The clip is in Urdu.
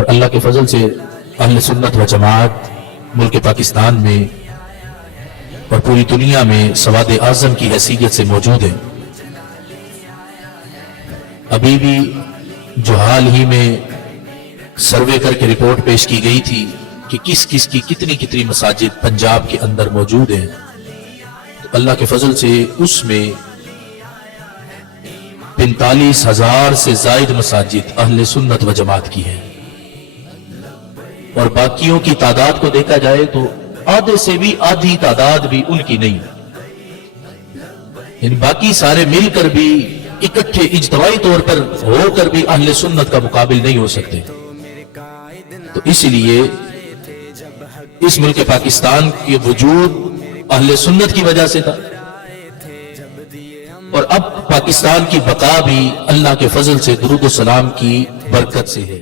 اور اللہ کے فضل سے اہل سنت و جماعت ملک پاکستان میں اور پوری دنیا میں سواد اعظم کی حیثیت سے موجود ہے۔ ابھی بھی جو حال ہی میں سروے کر کے رپورٹ پیش کی گئی تھی کہ کس کس کی کتنی مساجد پنجاب کے اندر موجود ہیں، تو اللہ کے فضل سے اس میں 45,000 سے زائد مساجد اہل سنت و جماعت کی ہیں، اور باقیوں کی تعداد کو دیکھا جائے تو آدھے سے بھی آدھی تعداد بھی ان کی نہیں، یعنی باقی سارے مل کر بھی اکٹھے اجتماعی طور پر ہو کر بھی اہل سنت کا مقابل نہیں ہو سکتے۔ تو اس لیے اس ملک پاکستان کے وجود اہل سنت کی وجہ سے تھا، اور اب پاکستان کی بقا بھی اللہ کے فضل سے درود و سلام کی برکت سے ہے۔